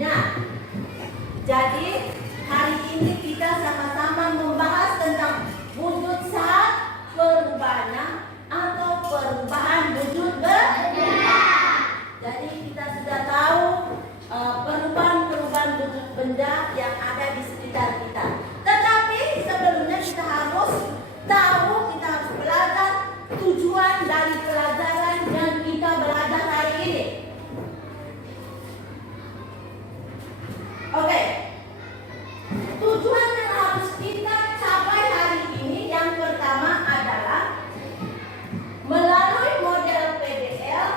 Jadi hari ini kita sama-sama membahas tentang wujud saat perubahannya atau perubahan wujud benda. Jadi kita sudah tahu perubahan-perubahan wujud benda yang ada di sekitar kita. Tetapi sebelumnya kita harus tahu, kita harus belajar tujuan dari pelajaran yang kita belajar hari ini. Oke. Tujuan yang harus kita capai hari ini yang pertama adalah melalui model PBL,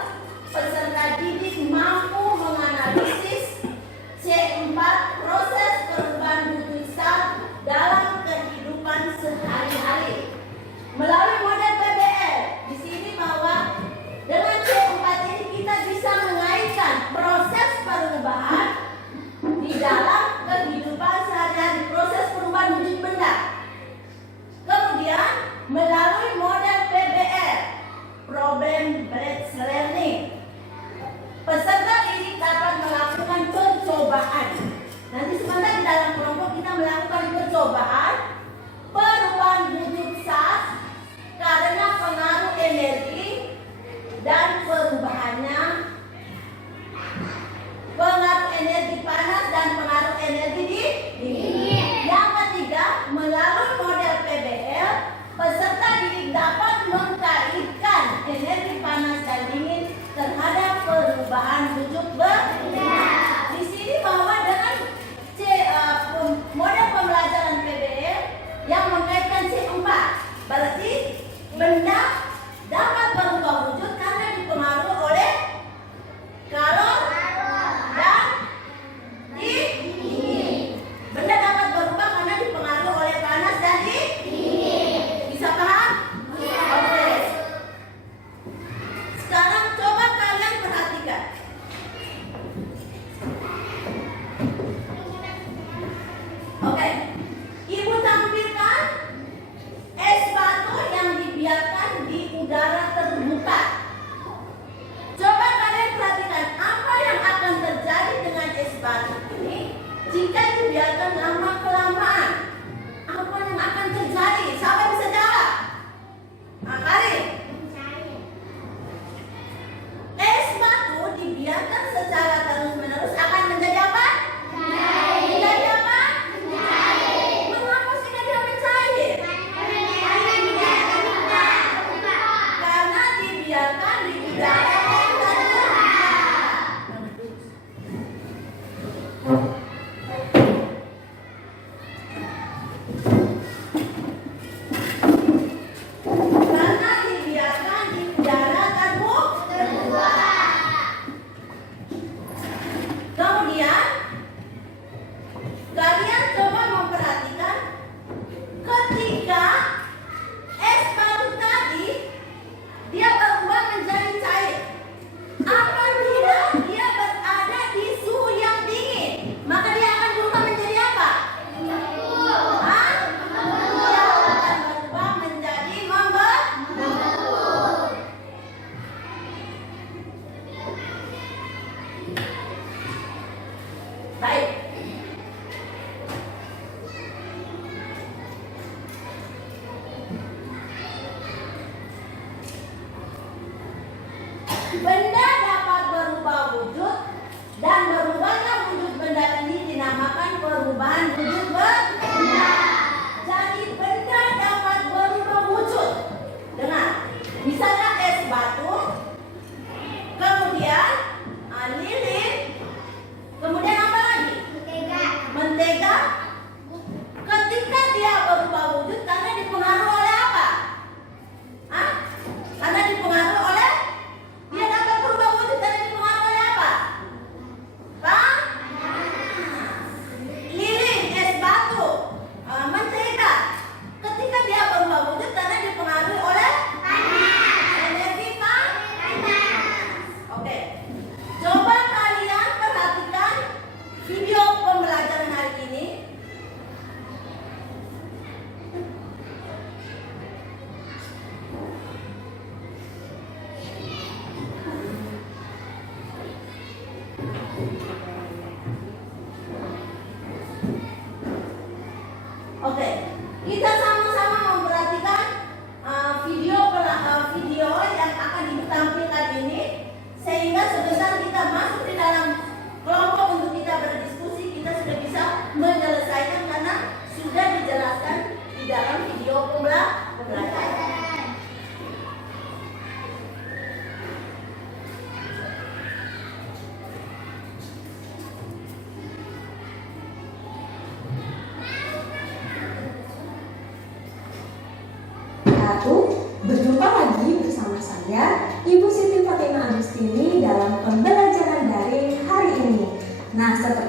peserta didik mampu menganalisis C4 proses perubahan wujud saat dalam kehidupan sehari-hari. Melalui model PBL, di sini bahwa dengan C4 ini kita bisa mengaitkan proses perubahan di dalam kehidupan sehari-hari, proses perubahan wujud benda. Kemudian melalui model PBL, problem based learning, peserta didik dapat melakukan percobaan. Nanti sebentar di dalam kelompok kita melakukan percobaan perubahan wujud saat karena pengaruh energi dan perubahannya, pengaruh energi panas dan pengaruh energi dingin. Yang ketiga, melalui model PBL, peserta didik dapat mengkaitkan energi panas dan dingin terhadap perubahan wujud benda. Di sini bahwa dengan model pembelajaran PBL yang mengaitkan C4, berarti benda dapat berubah wujud karena dipengaruhi oleh kalor dan dingin. Benda dapat berubah karena dipengaruhi oleh panas dan dingin. Bisa paham? Oke. Sekarang coba kalian perhatikan.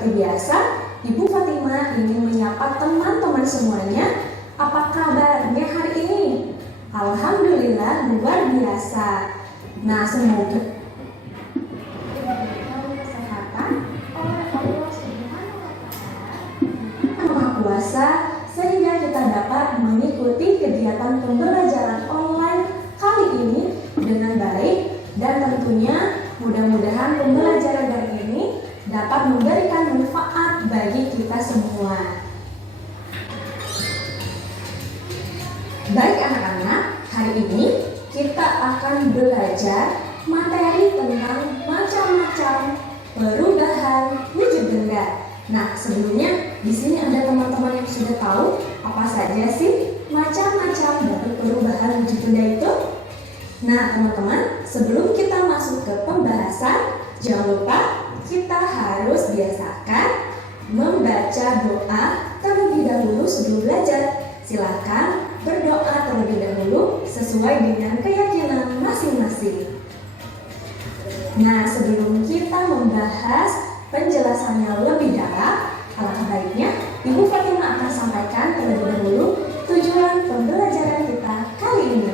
seperti biasa, Ibu Fatima ingin menyapa teman-teman semuanya. Apa kabarnya hari ini? Alhamdulillah luar biasa. Nah, semoga kesehatan oleh Allah Subhanahu wa Ta'ala Maha Kuasa sehingga kita dapat mengikuti kegiatan pembelajaran online kali ini dengan baik, dan tentunya mudah-mudahan pembelajaran kali ini dapat memberikan manfaat bagi kita semua. Baik anak-anak, hari ini kita akan belajar materi tentang macam-macam perubahan wujud benda. Nah, sebelumnya di sini ada teman-teman yang sudah tahu apa saja sih macam-macam dari perubahan wujud benda itu? Nah, teman-teman, sebelum kita masuk ke pembahasan, jangan lupa kita harus biasakan membaca doa terlebih dahulu sebelum belajar. Silakan berdoa terlebih dahulu sesuai dengan keyakinan masing-masing. Nah, sebelum kita membahas penjelasannya lebih dalam, alangkah baiknya Ibu Fatima akan sampaikan terlebih dahulu tujuan pembelajaran kita kali ini.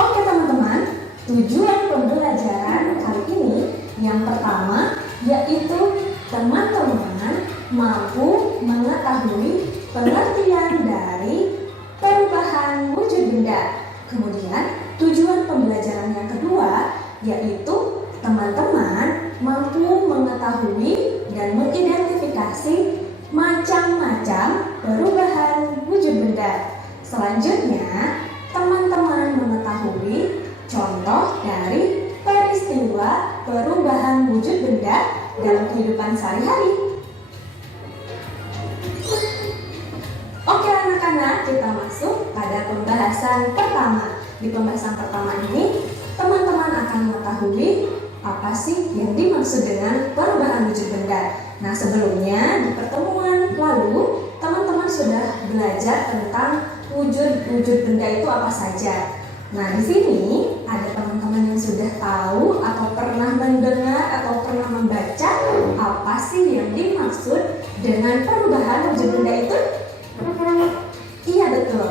Oke teman-teman, tujuan pembelajaran kali ini yang pertama yaitu teman-teman mampu mengetahui pengertian dari perubahan wujud benda. Kemudian tujuan pembelajaran yang kedua yaitu teman-teman mampu mengetahui dan mengidentifikasi macam-macam perubahan wujud benda. Selanjutnya, teman-teman mengetahui contoh dari peristiwa perubahan wujud benda dalam kehidupan sehari-hari. Oke anak-anak, kita masuk pada pembahasan pertama. Di pembahasan pertama ini, teman-teman akan mengetahui apa sih yang dimaksud dengan perubahan wujud benda. Nah, sebelumnya di pertemuan lalu, teman-teman sudah belajar tentang wujud benda itu apa saja. Nah, di sini ada teman-teman yang sudah tahu atau pernah mendengar atau pernah membaca apa sih yang dimaksud dengan perubahan wujud benda itu? Iya betul.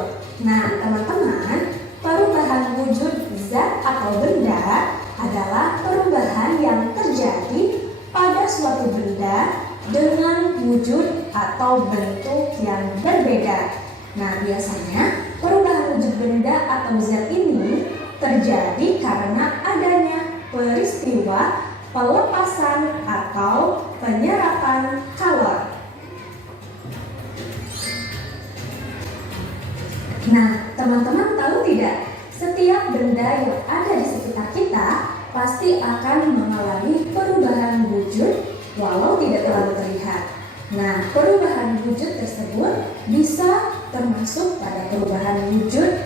Nah, teman-teman, perubahan wujud zat atau benda adalah perubahan yang terjadi pada suatu benda dengan wujud atau bentuk yang berbeda. Nah, biasanya perubahan wujud benda atau zat ini terjadi karena adanya peristiwa pelepasan atau penyerapan kalor. Nah, teman-teman tahu tidak? Setiap benda yang ada di sekitar kita pasti akan mengalami perubahan wujud walau tidak terlalu terlihat. Nah, perubahan wujud tersebut bisa termasuk pada perubahan wujud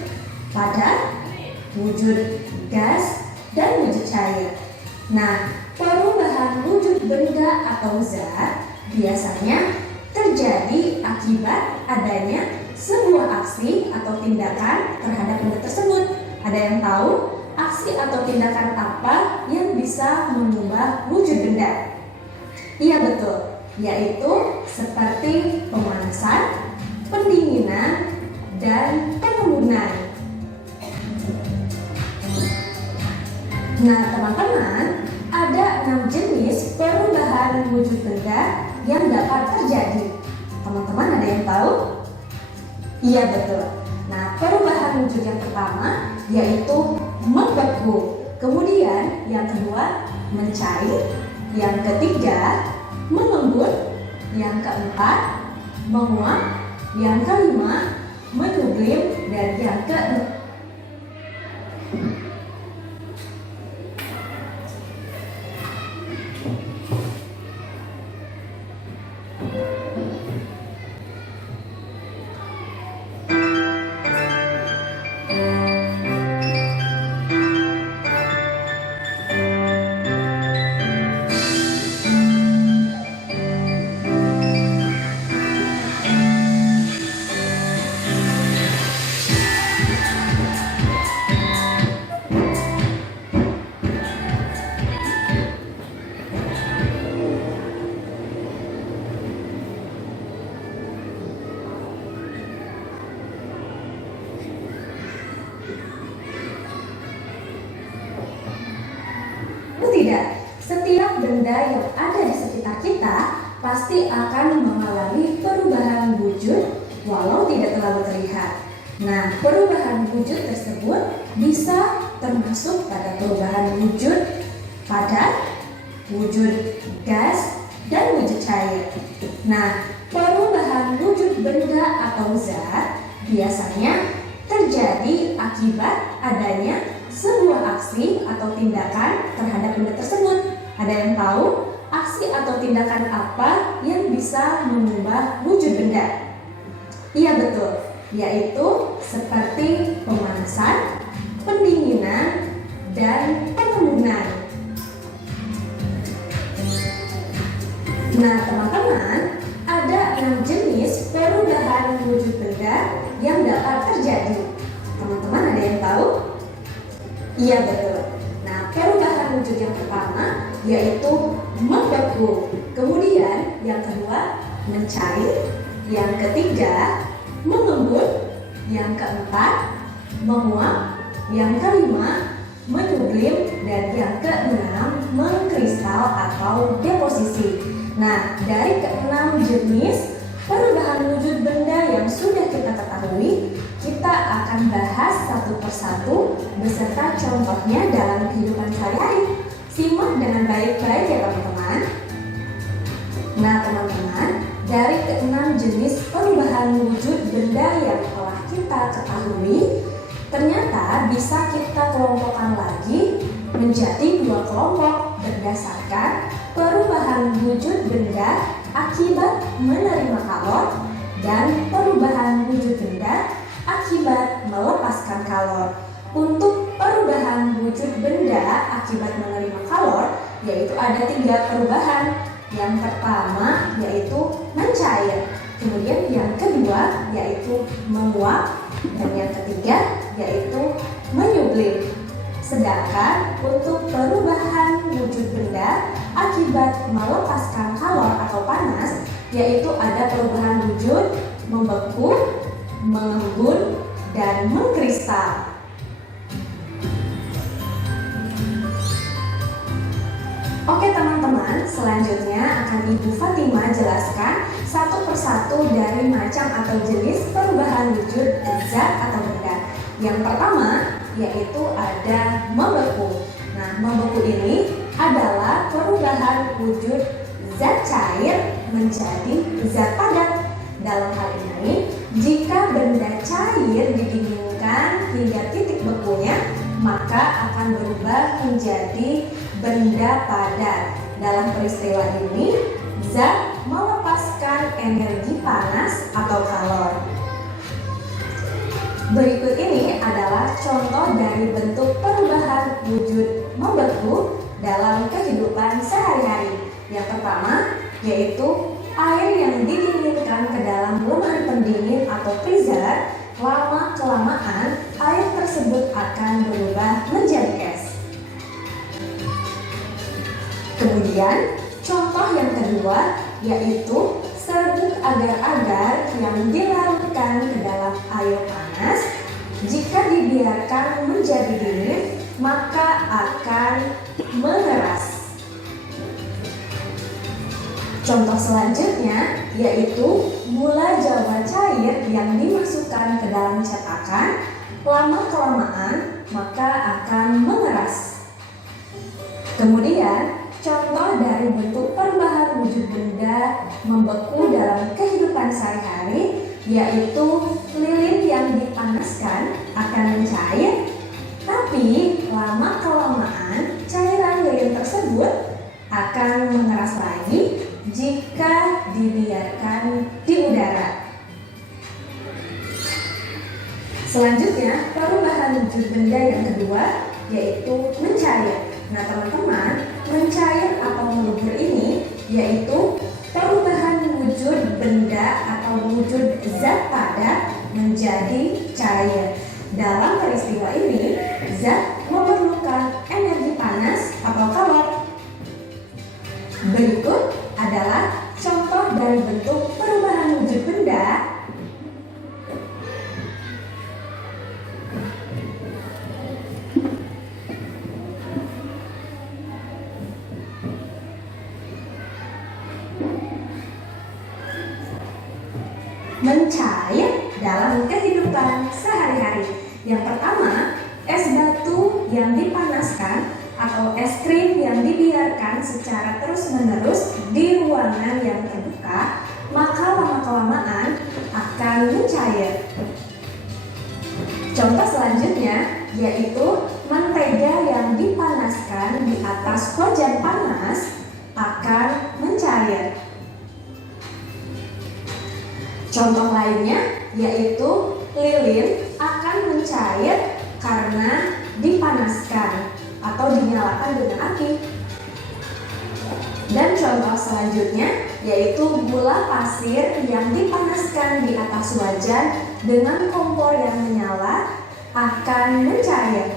padat, wujud gas, dan wujud cair. Nah, perubahan wujud benda atau zat biasanya terjadi akibat adanya sebuah aksi atau tindakan terhadap benda tersebut. Ada yang tahu aksi atau tindakan apa yang bisa mengubah wujud benda? Iya betul, yaitu seperti pemanasan, pendinginan, dan pengembunan. Nah teman-teman, ada 6 jenis perubahan wujud benda yang dapat terjadi. Teman-teman ada yang tahu? Iya betul. Nah, perubahan wujud yang pertama yaitu membeku. Kemudian yang kedua mencair. Yang ketiga mengembun. Yang keempat menguap. Yang kelima menyublim. Dan yang keenam Tidak, setiap benda yang ada di sekitar kita pasti akan mengalami perubahan wujud walau tidak terlalu terlihat. Nah, perubahan wujud tersebut bisa termasuk pada perubahan wujud padat, wujud gas, dan wujud cair. Nah, perubahan wujud benda atau zat biasanya terjadi akibat adanya sebuah aksi atau tindakan terhadap benda tersebut. Ada yang tahu aksi atau tindakan apa yang bisa mengubah wujud benda? Iya betul, yaitu seperti pemanasan, pendinginan, dan pengembunan. Nah teman-teman, ada 6 jenis perubahan wujud benda yang dapat terjadi. Teman-teman ada yang tahu? Iya betul. Nah perubahan wujud yang pertama yaitu membeku. Kemudian yang kedua mencair. Yang ketiga mengembun. Yang keempat menguap. Yang kelima menyublim. Dan yang keenam mengkristal atau deposisi. Nah, dari ke-6 jenis perubahan wujud benda yang sudah kita ketahui, kita akan bahas satu persatu beserta contohnya dalam kehidupan sehari-hari. Simak dengan baik-baik ya teman-teman. Nah teman-teman, dari ke-6 jenis perubahan wujud benda yang telah kita ketahui, ternyata bisa kita kelompokkan lagi menjadi 2 kelompok berdasarkan perubahan wujud benda akibat menerima kalor dan perubahan wujud benda akibat melepaskan kalor. Untuk perubahan wujud benda akibat menerima kalor, yaitu ada 3 perubahan. Yang pertama yaitu mencair, kemudian yang kedua yaitu menguap, dan yang ketiga yaitu menyublim. Sedangkan untuk perubahan wujud benda akibat melepaskan kalor atau panas, yaitu ada perubahan wujud membeku, mengembun, dan mengkristal. Oke teman-teman, selanjutnya akan Ibu Fatima jelaskan satu persatu dari macam atau jenis perubahan wujud zat atau benda. Yang pertama yaitu ada membeku. Nah, membeku ini adalah perubahan wujud zat cair menjadi zat padat. Dalam hal ini, jika benda cair didinginkan hingga titik bekunya, maka akan berubah menjadi benda padat. Dalam peristiwa ini, zat melepaskan energi panas atau kalor. Berikut ini adalah contoh dari bentuk perubahan wujud membeku dalam kehidupan sehari-hari. Yang pertama yaitu air yang didinginkan ke dalam lemari pendingin atau freezer. Lama-kelamaan air tersebut akan berubah menjadi es. Kemudian contoh yang kedua yaitu serbuk agar-agar yang dilarutkan ke dalam air panas. Jika dibiarkan menjadi dingin, maka akan mengeras. Contoh selanjutnya yaitu gula jawa cair yang dimasukkan ke dalam cetakan. Lama-kelamaan maka akan mengeras. Kemudian contoh dari bentuk perubahan wujud benda membeku dalam kehidupan sehari-hari yaitu lilin yang dipanaskan akan mencair, tapi lama-kelamaan cairan lilin tersebut akan mengeras lagi jika dibiarkan di udara. Selanjutnya, perubahan wujud benda yang kedua yaitu mencair. Nah teman-teman, mencair atau melebur ini yaitu perubahan wujud benda atau wujud zat padat menjadi cair. Dalam peristiwa ini, zat memerlukan energi panas atau kalor. Berikut adalah contoh dari bentuk perubahan wujud benda mencair dalam kehidupan sehari-hari. Yang pertama, es batu yang dipanaskan atau es krim yang dibiarkan secara terus-menerus di ruangan yang terbuka, maka lama-kelamaan akan mencair. Contoh selanjutnya yaitu mentega yang dipanaskan di atas wajan panas akan mencair. Contoh lainnya yaitu lilin akan mencair karena dipanaskan atau dinyalakan dengan api. Dan contoh selanjutnya yaitu gula pasir yang dipanaskan di atas wajan dengan kompor yang menyala akan mencair.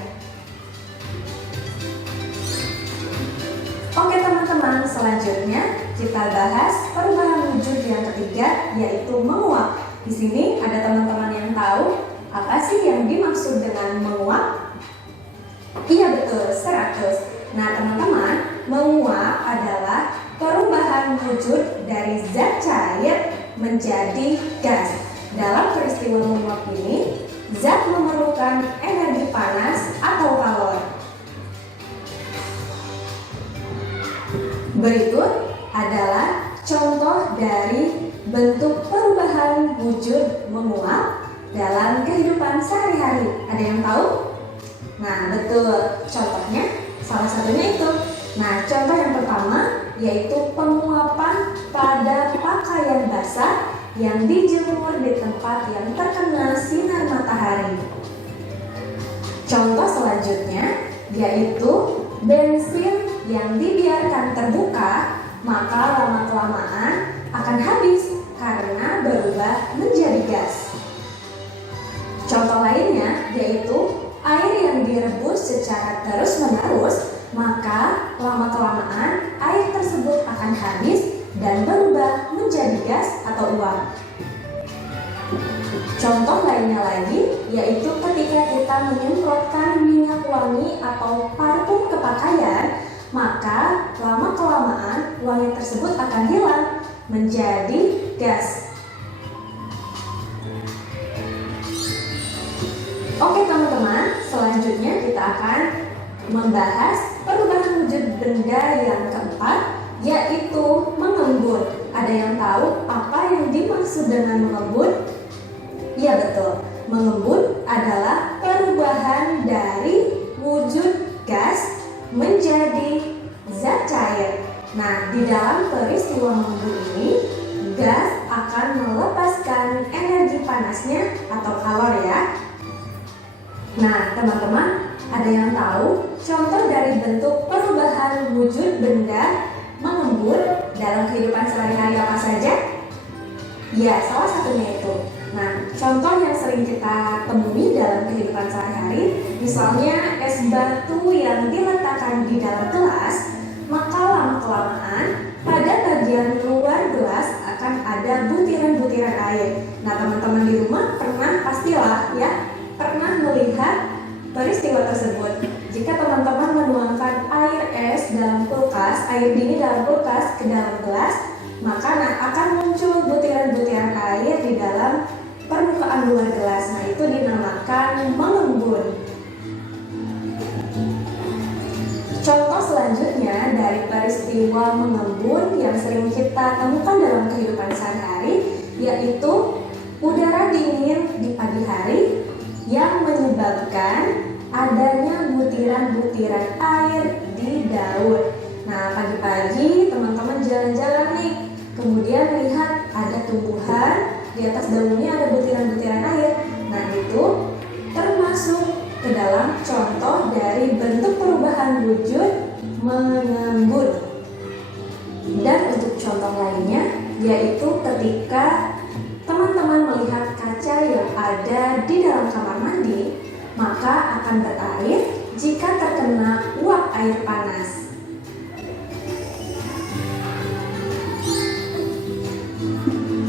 Oke teman-teman, selanjutnya kita bahas perubahan wujud yang ketiga yaitu menguap. Di sini ada teman-teman yang tahu apa sih yang dimaksud dengan menguap? Iya betul, 100. Nah teman-teman, menguap adalah perubahan wujud dari zat cair menjadi gas. Dalam peristiwa menguap ini, zat memerlukan energi panas atau kalor. Berikut adalah contoh dari bentuk perubahan wujud menguap dalam kehidupan sehari-hari. Ada yang tahu? Nah, betul. Contohnya, salah satunya itu. Nah, contoh yang pertama yaitu penguapan pada pakaian basah yang dijemur di tempat yang terkena sinar matahari. Contoh selanjutnya yaitu bensin yang dibiarkan terbuka, maka lama-kelamaan akan habis karena berubah menjadi gas. Contoh lainnya yaitu air yang direbus secara terus-menerus, maka lama-kelamaan air tersebut akan habis dan berubah menjadi gas atau uap. Contoh lainnya lagi yaitu ketika kita menyemprotkan minyak wangi atau parfum ke pakaian, maka lama-kelamaan wangi tersebut akan hilang menjadi gas. Oke teman-teman, selanjutnya kita akan membahas perubahan wujud benda yang keempat yaitu mengembun. Ada yang tahu apa yang dimaksud dengan mengembun? Iya betul, mengembun adalah perubahan dari wujud gas menjadi zat cair. Nah, di dalam peristiwa mengembun ini, gas akan melepaskan energi panasnya atau kalor ya. Nah, teman-teman, ada yang tahu contoh dari bentuk perubahan wujud benda mengembun dalam kehidupan sehari-hari apa saja? Ya, salah satunya itu. Nah, contoh yang sering kita temui dalam kehidupan sehari-hari, misalnya es batu yang diletakkan di dalam gelas, maka lama-kelamaan pada bagian luar gelas akan ada butiran-butiran air. Nah, teman-teman di rumah pastilah pernah melihat peristiwa tersebut. Jika teman-teman menuangkan air es dalam kulkas, air dingin dalam kulkas ke dalam gelas, maka akan muncul butiran-butiran air di dalam permukaan luar gelas. Nah, itu dinamakan mengembun. Contoh selanjutnya dari peristiwa mengembun yang sering kita temukan dalam kehidupan sehari-hari yaitu udara dingin di pagi hari yang menyebabkan adanya butiran-butiran air di daun. Nah, pagi-pagi teman-teman jalan-jalan nih, kemudian lihat ada tumbuhan, di atas daunnya ada butiran-butiran air. Nah, itu termasuk ke dalam contoh dari bentuk perubahan wujud mengembun. Dan untuk contoh lainnya yaitu ketika teman-teman melihat kaca yang ada di dalam kamar mandi, maka akan berair jika terkena uap air panas.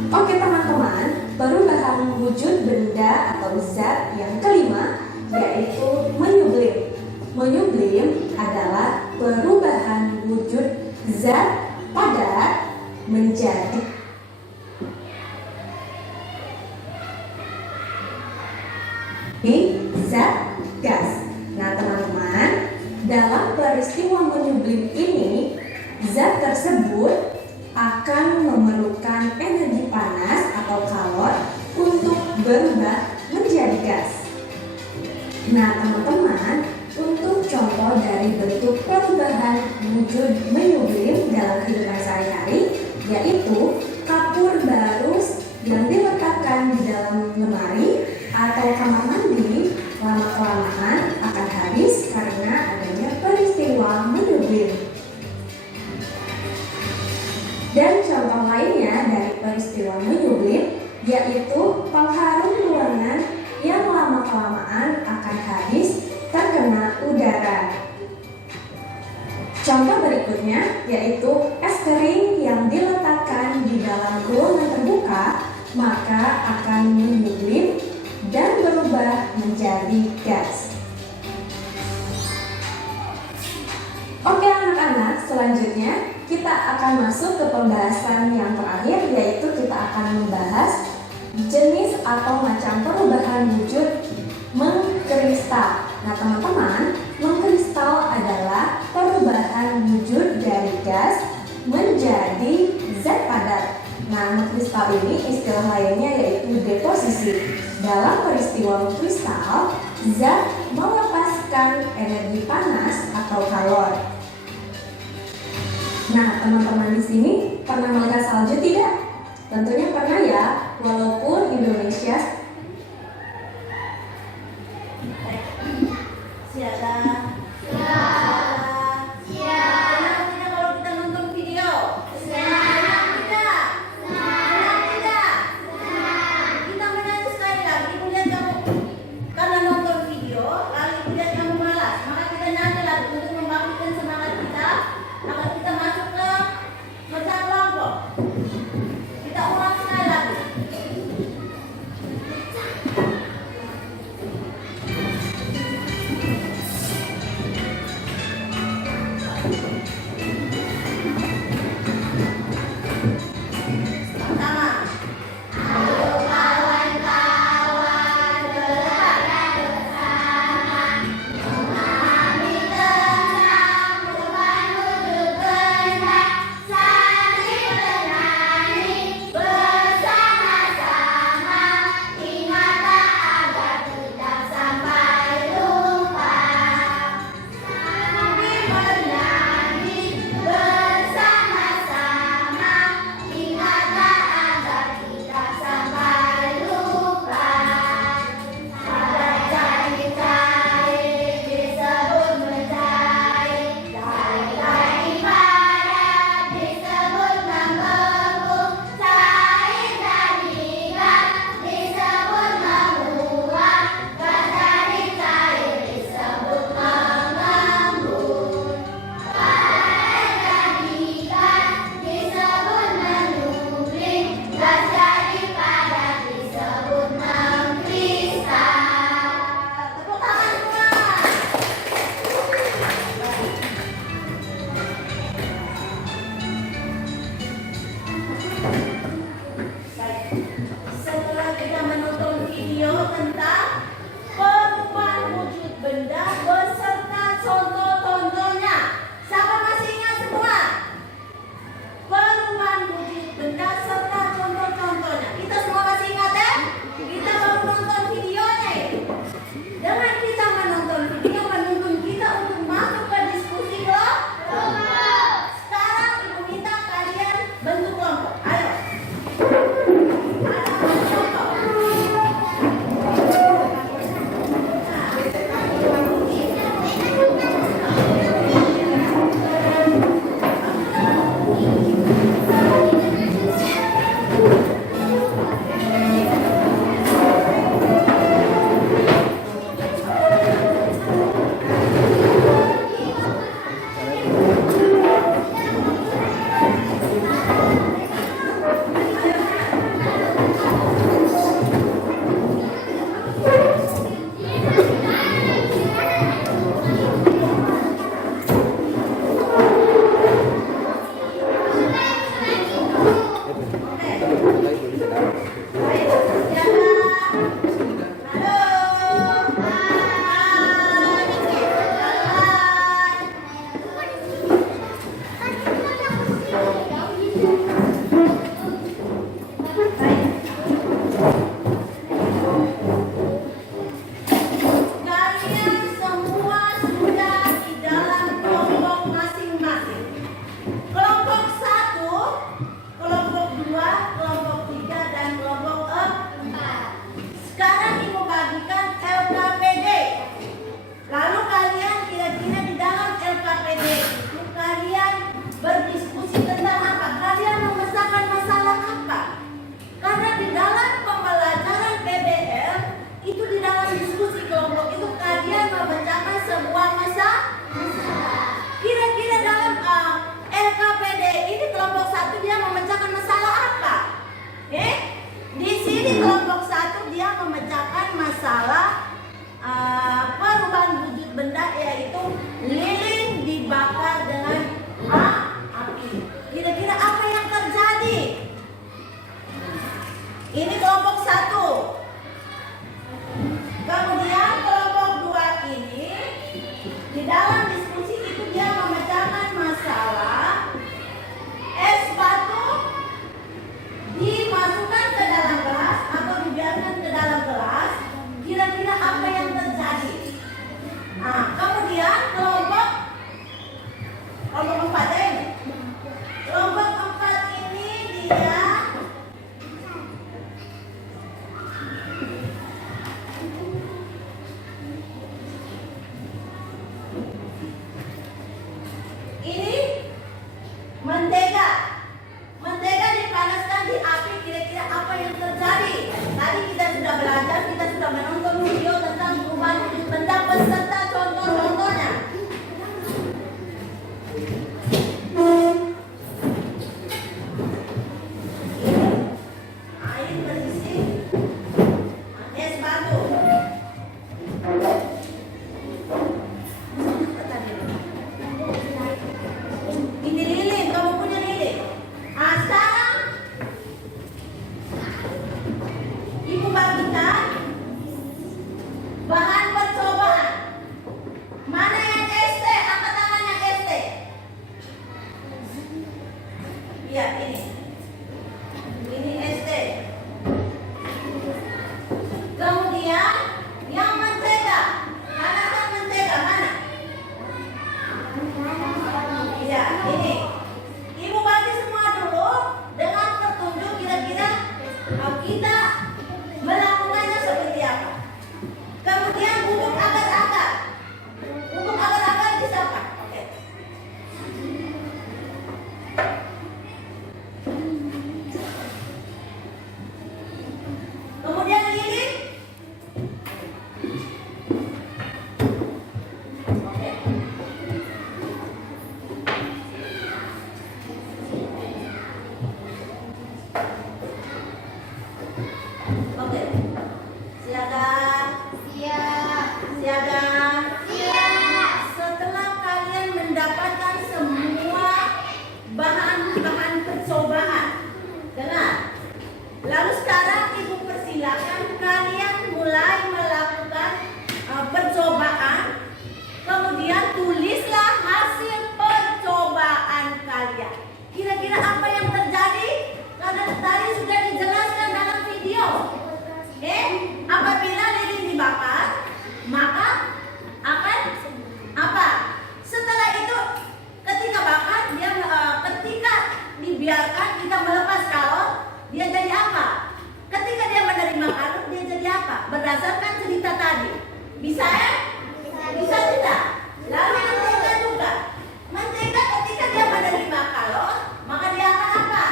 Oke teman-teman, perubahan wujud benda atau zat yang kelima yaitu menyublim. Menyublim adalah perubahan wujud zat padat menjadi zat tersebut akan memerlukan energi panas atau kalor untuk berubah menjadi gas. Nah, teman-teman, untuk contoh dari bentuk perubahan wujud meyublim dalam kehidupan sehari-hari, yaitu kapur barus yang diletakkan di dalam lemari atau kamar mandi, lama-kelamaan akan habis karena adanya peristiwa meyublim. Dan contoh lainnya dari peristiwa meyublim yaitu pengharum ruangan yang lama-kelamaan akan habis terkena udara. Contoh berikutnya yaitu es kering yang diletakkan di dalam ruangan terbuka maka akan meyublim dan berubah menjadi gas. Oke anak-anak, selanjutnya kita akan masuk ke pembahasan yang terakhir, yaitu kita akan membahas jenis atau macam perubahan wujud mengkristal. Nah teman-teman, mengkristal adalah perubahan wujud dari gas menjadi zat padat. Nah mengkristal ini istilah lainnya yaitu deposisi. Dalam peristiwa mengkristal, zat melepaskan energi panas atau kalor. Nah, teman-teman di sini pernah melihat salju tidak? Tentunya pernah ya, walaupun Indonesia. Siapa? Kalau kita nonton video? Senang tidak? Kita menyanyi sekali lagi. Ibu lihat kamu karena nonton video, lalu ibu lihat kamu malas, maka kita nyanyi lagi untuk membangkitkan semangat kita agar kita masuk ke kerja kelompok. Kita ulang sekali lagi. Kelompok 4 ya ini. Kelompok 4 ini dia ini mentega. Mentega dipanaskan di api, kira-kira apa yang terjadi? Tadi kita sudah belajar, kita sudah menonton video tentang perubahan benda peserta, contoh-contohnya. Air berisi es batu. Ini lilin, kamu punya lilin. Sekarang ibu bagikan bahan percobaan. Mana yang ST? Angkat tangan yang ST. Iya, ini. Ini ST. Kemudian yang mentega. Panaskan mentega, mana? Iya, ini. Ibu bagi semua dulu dengan petunjuk kira-kira kita melakukannya seperti apa. Kemudian bubuk agar-agar. Bubuk agar-agar disapa. Oke. Kemudian lilin. Oke. Oke. Siaga. Siaga. Setelah kalian mendapatkan semua bahan-bahan percobaan, dengar. Lalu sekarang ibu persilakan kalian mulai melakukan percobaan. Kemudian tulislah hasil percobaan kalian. Kira-kira apa yang terjadi? Karena tadi sudah dijelaskan dalam video. Apabila lilin dibakar, maka akan apa? Setelah itu, ketika bakar, ketika dibiarkan kita melepas kalor, dia jadi apa? Ketika dia menerima kalor, dia jadi apa? Berdasarkan cerita tadi. Bisa ya? Bisa tidak? Lalu mentega juga. Mentega ketika dia menerima kalor, maka dia akan apa?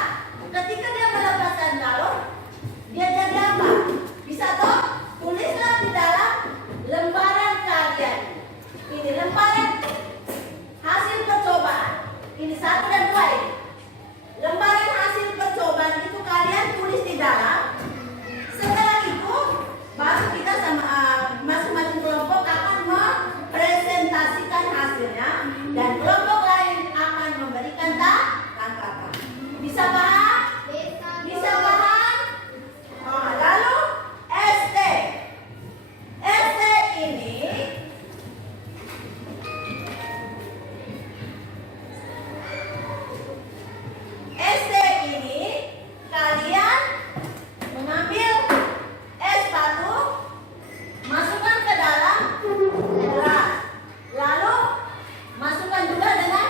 Ketika dia melepaskan kalor, dia jadi apa? Bisa toh? Tulislah di dalam lembaran kalian. Ini lembaran hasil percobaan. Ini 1 dan 2 ini. Lembaran hasil percobaan itu kalian tulis di dalam. Setelah itu baru kita sama masing-masing kelompok akan mempresentasikan hasilnya dan kelompok lain akan memberikan tanggapan. Bisa paham? Bisa paham? Lalu ST. ST ini kalian mengambil es batu, masukkan ke dalam gelas. Lalu masukkan juga dengan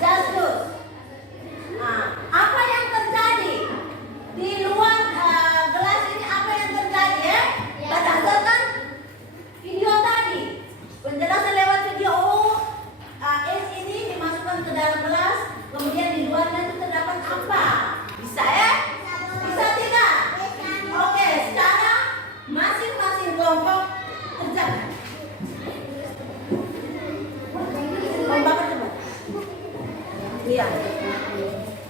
jas dus. Nah, apa yang terjadi di luar gelas ini? Apa yang terjadi ya? Berdasarkan video tadi, penjelasan lewat video. Es ini dimasukkan ke dalam gelas, kemudian di luarnya itu terdapat apa? Bisa ya? Bisa tidak? Oke, sekarang masing-masing kelompok kerjakan. Bakar coba. Iya.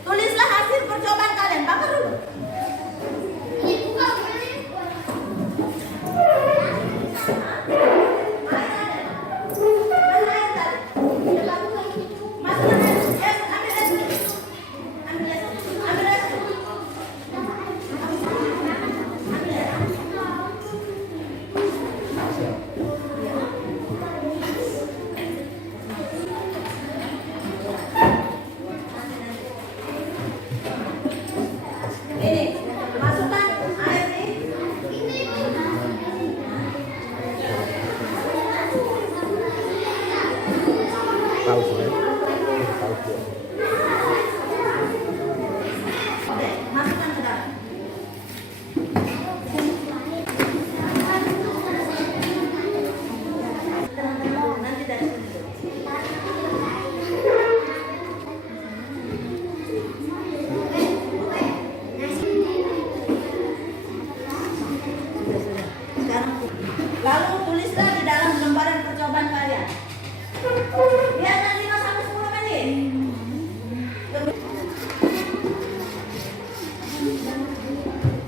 Tulislah hasil percobaan kalian. Bakar dulu. paus ya. Paus ya. Oke, masukkan ke dalam. Nanti dari sini. Sekarang lalu tulislah di dalam lembaran percobaan kalian. Biar nanti 5 sampai 10 menit.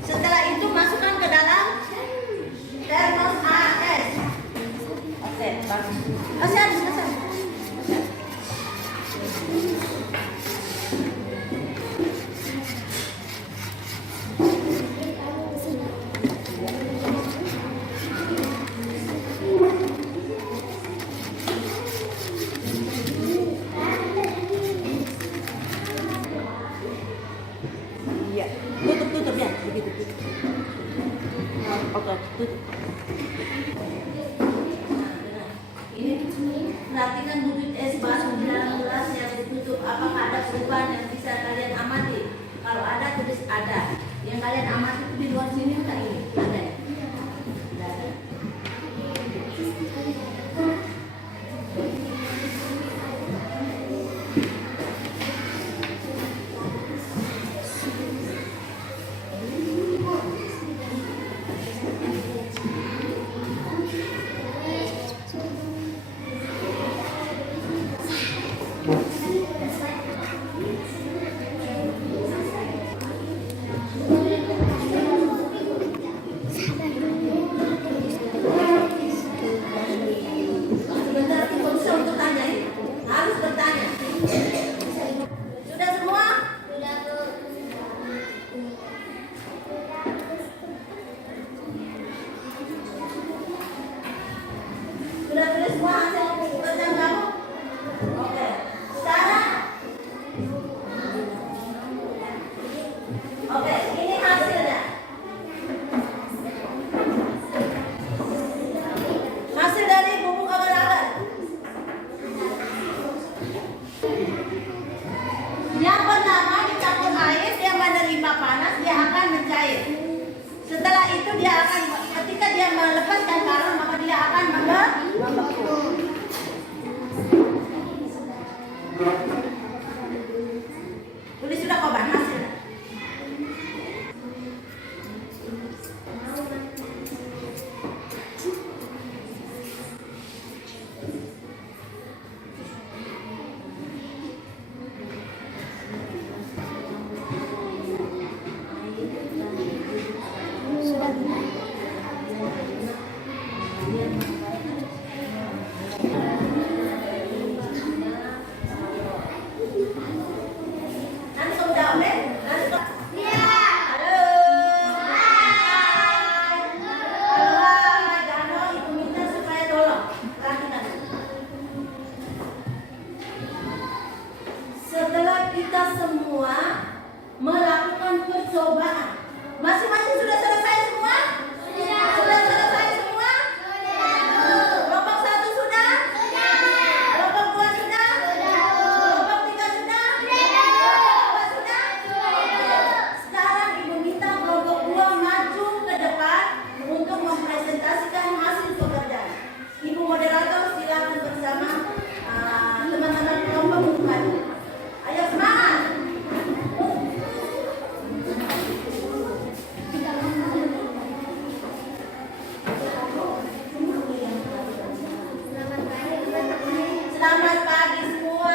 Setelah itu masukkan ke dalam termos AS. Oke, bagus. Kasih. Iya, tutup ya, begitu. Oke, tutup. Ini perhatikan bubit es batu di dalam gelas yang ditutup. Apakah ada perubahan yang bisa kalian amati? Kalau ada, tulis ada. Yang kalian amati itu di luar sini enggak ini? Ada ya? Tidak ada. Sebentar lagi bisa untuk tanya ini. Harus bertanya. Sudah semua? Sudah tulis semua hasil pekerjaan kamu? Oke. Sekarang oke, ini hasilnya. Hasil dari bubuk agar-agar. Yang pertama dicampur air, dia menerima panas, dia akan mencair. Setelah itu dia akan, ketika dia melepaskan karung, maka dia akan membeku. Tulis sudah Koban hasilnya. Nanti kamu jawab ya. Nanti kamu. Iya. Halo. Hai. Halo, Dano, ibu minta supaya tolong perhatikan. Setelah kita semua melakukan percobaan, masing-masing sudah selesai semua? Sudah selesai semua? Kelompok 1 sudah? Kelompok 2 sudah? Kelompok 3 sudah? Kelompok 4 sudah? Sekarang ibu minta kelompok 2 maju ke depan untuk mempresentasikan hasil pekerjaan. Ibu moderator silakan bersama teman-teman kelompok untuk maju. Ayo semangat! Selamat pagi semua.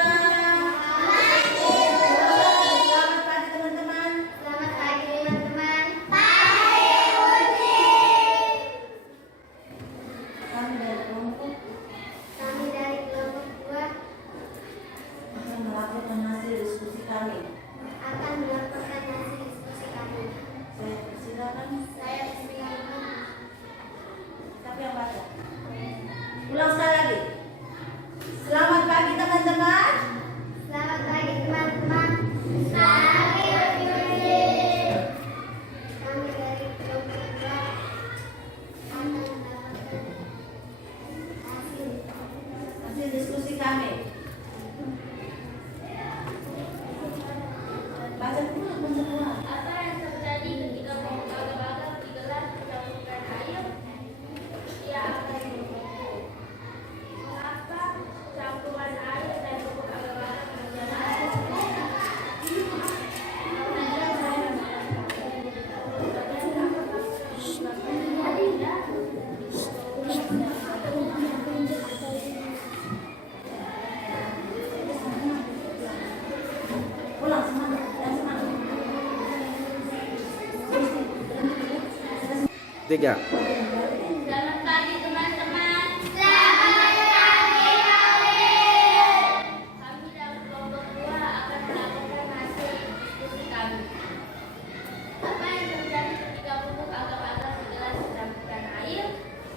Selamat pagi teman-teman. Kami dari kelompok akan melakukan hasil diskusi kami. Saya persilakan. Siapa yang baca? Ulang sekali lagi. Selamat pagi teman-teman. Selamat pagi teman-teman. Kami dari kelompok 2 akan mendapatkan hasil Hasil diskusi kami. 3. Selamat pagi teman-teman. Selamat pagi kalian. Kami dari kelompok 2 akan melakukan hasil diskusi kami. Apa yang terjadi ketika bubuk agar-agar segelas dicampurkan air?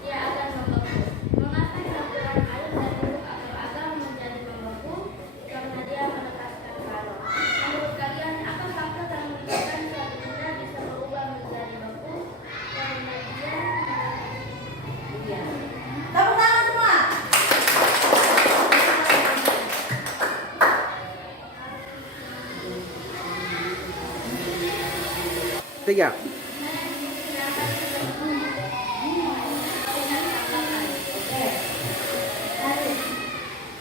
Dia akan membeku. Mengapa campuran air dan bubuk agar-agar menjadi membeku? Karena dia melepaskan kalor. Menurut kalian, apa faktor yang menyebabkan suatu benda bisa berubah menjadi beku? Karena dia Iya. Tepuk tangan semua. Tiga.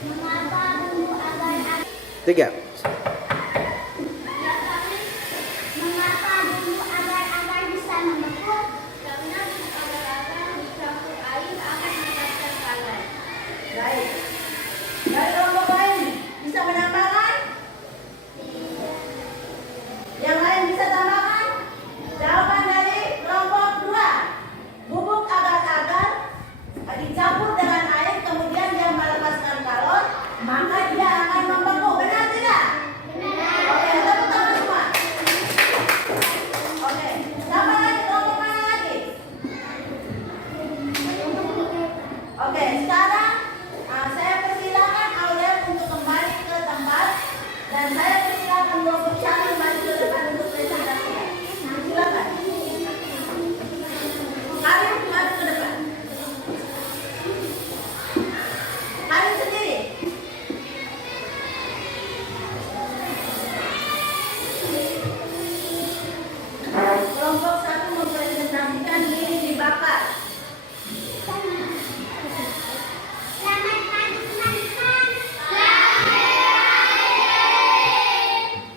mengapa bumbu agar-agar Tiga. Mengapa bumbu agar-agar bisa membeku? Karena bumbu agar-agar dicampur air akan melepaskan kalor. Baik. Dari kelompok lain bisa menambahkan? Yang lain bisa tambahkan? Jawaban dari kelompok 2. Bubuk agar-agar dicampur dengan air kemudian dia melepaskan kalor, maka dia akan membeku. Benar tidak? Oke, tepuk tangan semua. Oke, siapa lagi? Kelompok mana lagi? Oke, sekarang saya persilakan Aurel untuk kembali ke tempat dan saya persilakan Bobo Syarif maju ke depan untuk presentasi. Silakan. Arif maju ke depan. Arif sendiri. Kelompok 1 mempresentasikan diri dibakar. Selamat pagi teman-teman.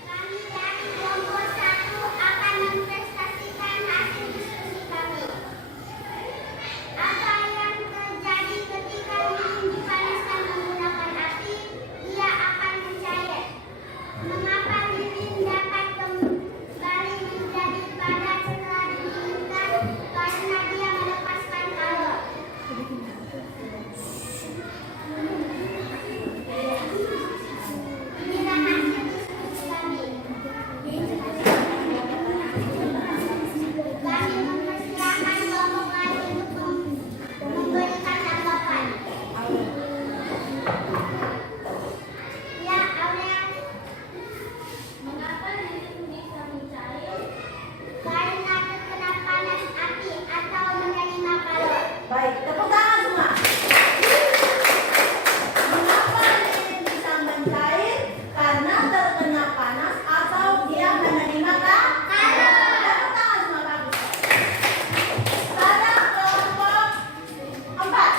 Kami dari kelompok 1 akan mempresentasikan hasil diskusi kami. Apa yang terjadi ketika lilin dipanaskan menggunakan api? Ia akan mencair. Mengapa lilin dapat kembali menjadi padat setelah didinginkan? Karena dia melepaskan kalor. Inilah hasil diskusi kami. Kami mempersilahkan kelompok lain untuk memberikan tanggapan. Ya, Aurel. Mengapa lilin bisa mencair? Karena terkena panas api atau menerima kalor. Baik, tepuk tangan semua. Mengapa lilin bisa mencair? Karena terkena panas atau dia menerima kalor. Tepuk tangan semua, bagus. Sekarang kelompok 4.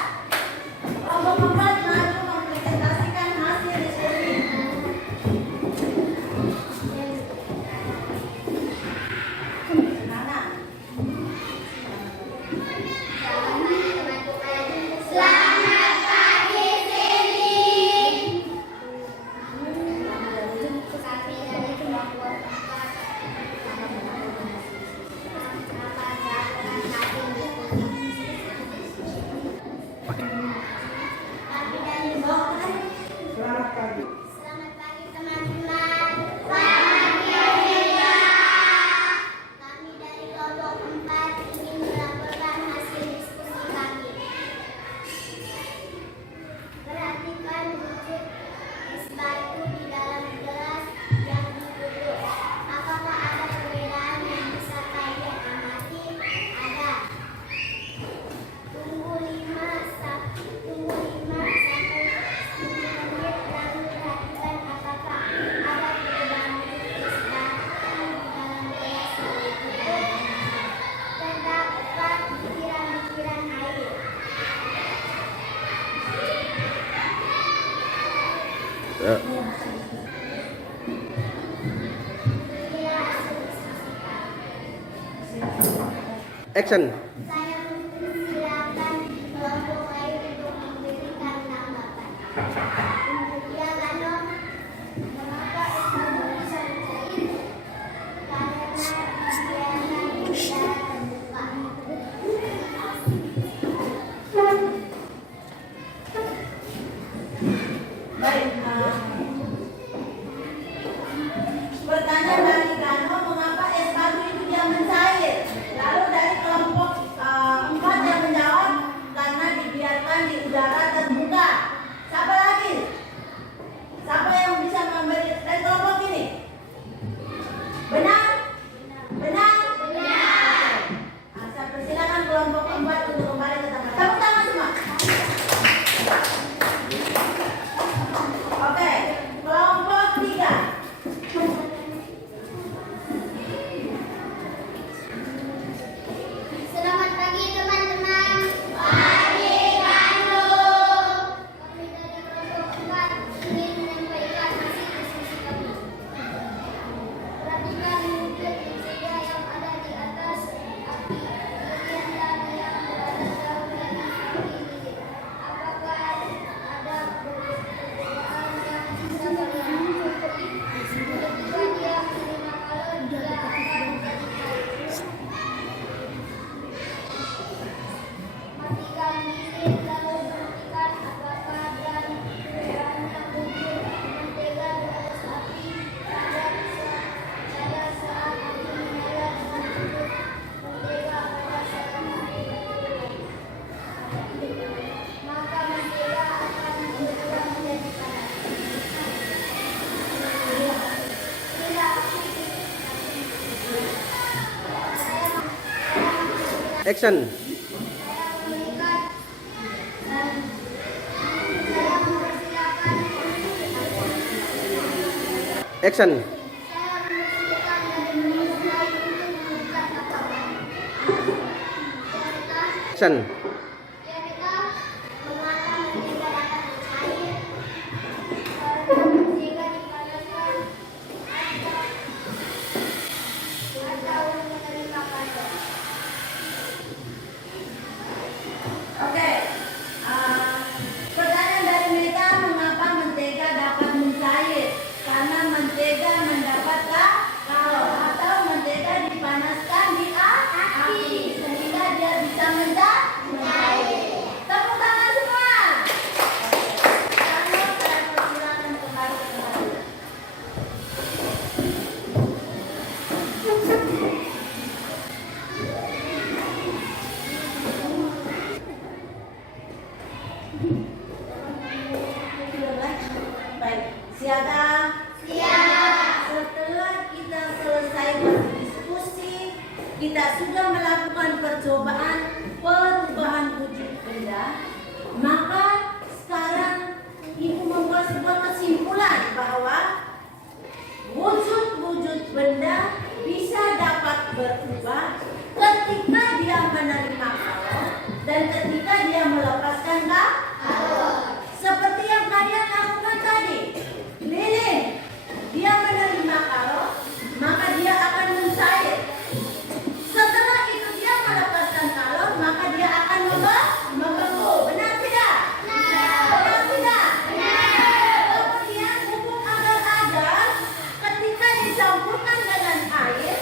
Kelompok 4 maju mempresentasikan hasil diskusi. Nana. Selamat pagi, Cindy. Kami dari kelompok 4 Kami dari kelompok Selamat pagi. Selamat pagi teman-teman. Pagi Amelia. Kami dari kelompok 4 ingin melaporkan hasil diskusi kami. Perhatikan wujud es batu di dalam gelas yang ditutup. Apakah ada perbedaan yang bisa kalian amati? Ada. Tunggu 5 sampai 10 menit lalu perhatikan apakah ada perubahan wujud es batu di dalam gelas yang ditutup. Terdapat butiran-butiran air. Ya. Inilah hasil diskusi kami. Action. Saya mempersilakan kelompok lain untuk memberikan tanggapan. Ya, Lano, mengapa es batu bisa mencair? Karena biarkan udara terbuka. Action. Saya memberikan dan saya mempersilakan. Action. Saya mempersilakan dari manusia untuk memberikan lapangan. Action. Mereka mengatakan mereka dapat mencair karena mereka dipanaskan atau menerima kado. Oke. Pertanyaan dari mereka, mengapa mentega dapat mencair? Karena mentega mendapatkan kalor atau mentega dipanaskan di api sehingga dia bisa mencair. Tepuk tangan semua. Oke. Sekarang saya persilakan kembali ke Maria. Baik, siaga. Setelah kita selesai berdiskusi, kita sudah melakukan percobaan perubahan wujud benda, maka sekarang Ibu membuat sebuah kesimpulan bahwa wujud-wujud benda bisa dapat berubah ketika dia menerima kalor dan ketika dia melepaskan kalor. Seperti yang kalian lakukan tadi. Lilin, dia menerima kalor, maka dia akan mencair. Setelah itu dia melepaskan kalor, maka dia akan membeku. Benar tidak? Benar tidak? Kemudian pupuk agar-agar ketika dicampurkan dengan air,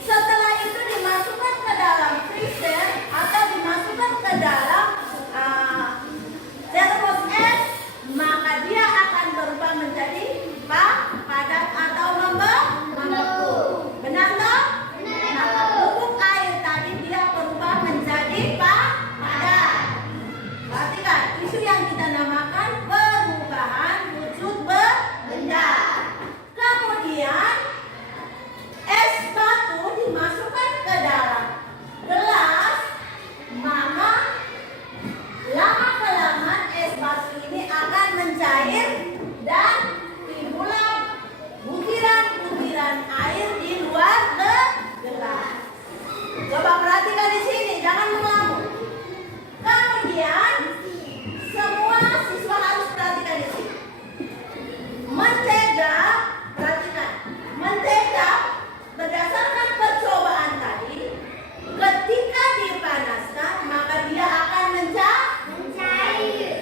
setelah itu dimasukkan ke dalam freezer atau dimasukkan ke dalam termos es, maka dia akan berubah menjadi padat atau membeku. Benar toh? Maka pupuk air tadi dia berubah menjadi padat. Perhatikan, isu yang kita namakan perubahan wujud benda. Kemudian es batu dimasukkan ke dalam gelas, maka lama-kelamaan es batu ini akan mencair dan timbullah butiran-butiran air di luar gelas. Coba perhatikan di sini, jangan mengamuk. Kemudian semua siswa harus perhatikan di sini. Mentega, perhatikan. Mentega berdasarkan percobaan tadi, ketika dipanaskan maka dia akan mencair.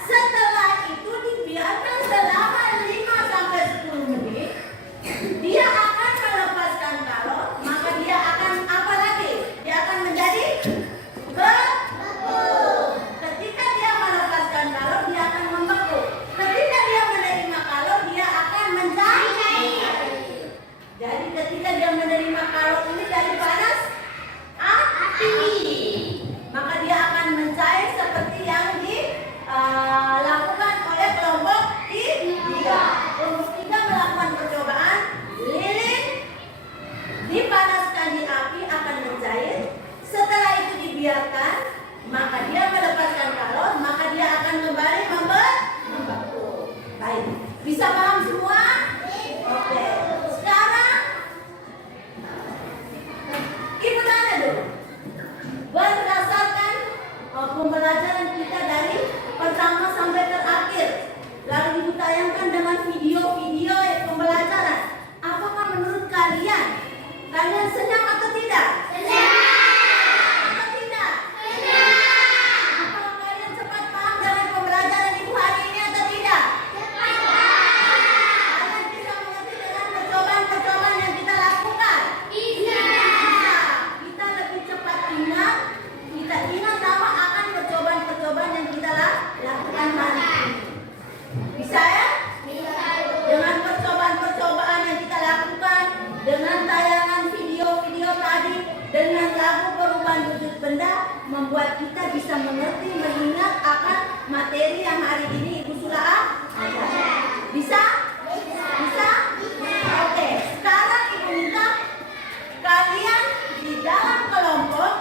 Setelah itu dibiarkan selama 5-10 menit, dia akan melepaskan kalor, maka dia akan apa lagi? Dia akan menjadi beku. Ketika dia melepaskan kalor, dia akan membeku. Ketika dia menerima kalor, dia akan mencair. Jadi ketika dia menerima kalor ini dari panas api, maka dia akan mencair seperti yang dilakukan oleh kelompok 3. Kelompok 3 melakukan percobaan, lilin dipanaskan di api akan mencair. Setelah itu dibiarkan, maka dia melepaskan kalor, maka dia akan kembali membeku. Baik, bisa paham semua? Oke. Sekarang Ibu tanya dulu. Berdasarkan pembelajaran kita dari pertama sampai terakhir, lalu Ibu tayangkan dengan video-video pembelajaran. Apakah menurut kalian senang atau tidak? Atau tidak? Apakah kalian cepat paham dengan pembelajaran Ibu hari ini atau tidak? Kalian bisa mengerti dengan percobaan-percobaan yang kita lakukan? Bisa. Kita lebih cepat ingat. Kita ingat nama akan percobaan-percobaan yang kita lakukan hari ini. Bisa ya? Dengan percobaan-percobaan yang kita lakukan, dengan tayangan video-video tadi, dengan lagu perubahan wujud benda, membuat kita bisa mengerti, mengingat akan materi yang hari ini Ibu sudah ada. Bisa? Bisa? Oke, sekarang Ibu minta kalian di dalam kelompok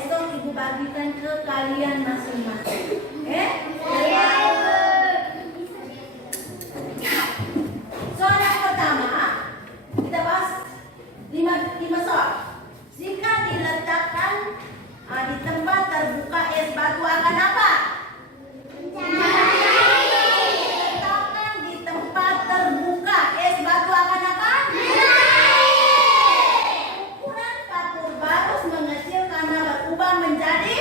esok ibu bagikan ke kalian masing-masing. Soal yang pertama, kita bahas 5 soal. Jika diletakkan di tempat terbuka es batu akan apa? Diletakkan di tempat terbuka es batu akan apa? Ukuran kapur barus mengecil karena berubah menjadi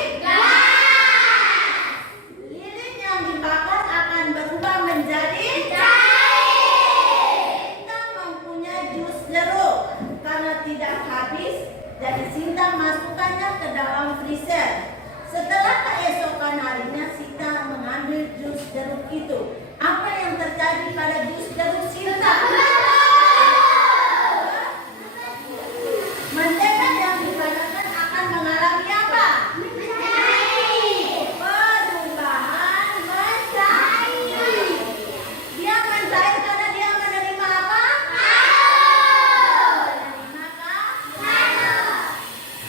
lilin yang dibakar akan berubah menjadi kita mempunyai jus jeruk karena tidak habis, jadi Sinta masukkannya ke dalam freezer. Setelah keesokan harinya Sinta mengambil jus jeruk itu. Apa yang terjadi pada jus jeruk Sinta? Mentega yang digunakan akan mengalami apa? Perubahan mencair. Dia mencair karena dia menerima apa? Menerima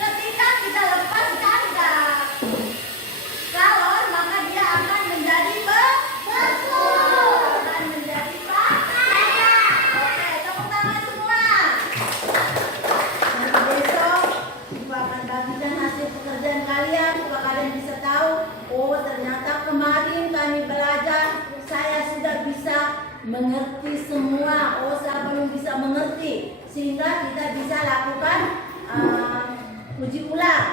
ketika kita lepaskan kalor, maka dia akan menjadi beku. Akan menjadi panas. Oke, tepuk tangan semua. Nanti besok ibu akan bagikan hasil pekerjaan kalian supaya kalian bisa tahu, oh ternyata kemarin kami belajar saya sudah bisa mengerti semua. Oh saya belum bisa mengerti, sehingga kita bisa lakukan uji ulang.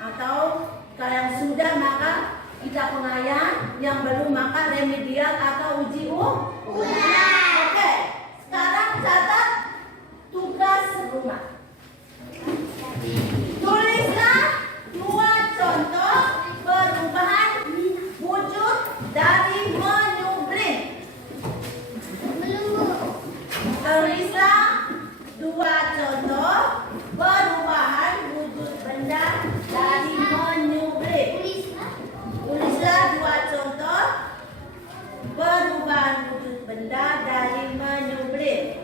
Atau kalau yang sudah maka kita pengayaan, yang belum maka remedial atau uji ulang. Oke, sekarang catat tugas rumah. Tulislah 2 contoh perubahan wujud dari menyublim. Tulislah 2 contoh perubahan wujud benda dari menyublim. Tulislah 2 contoh perubahan wujud benda dari menyublim.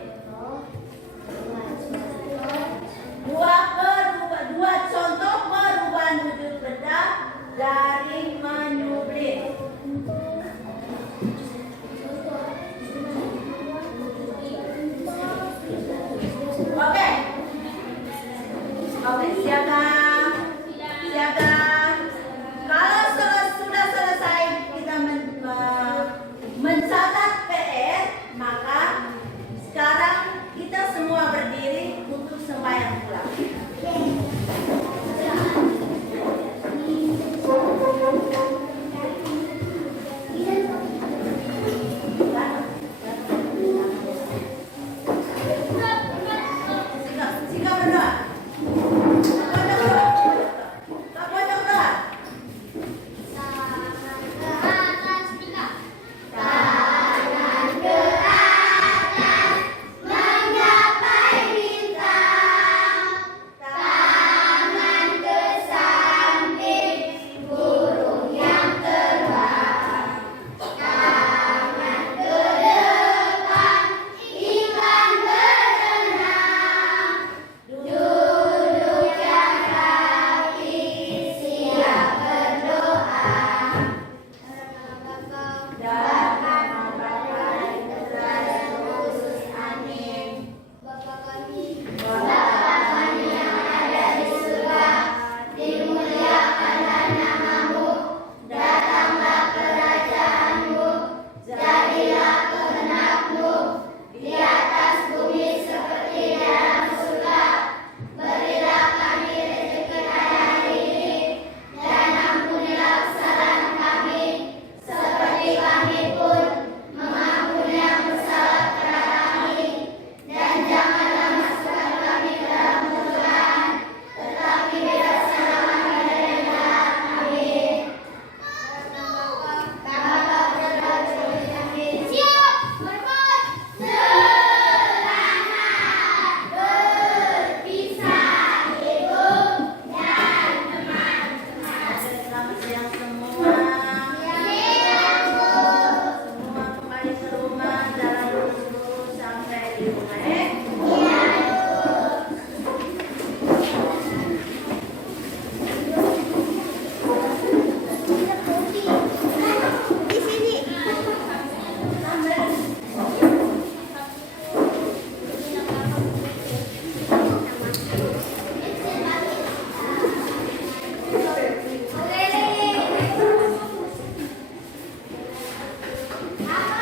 Apa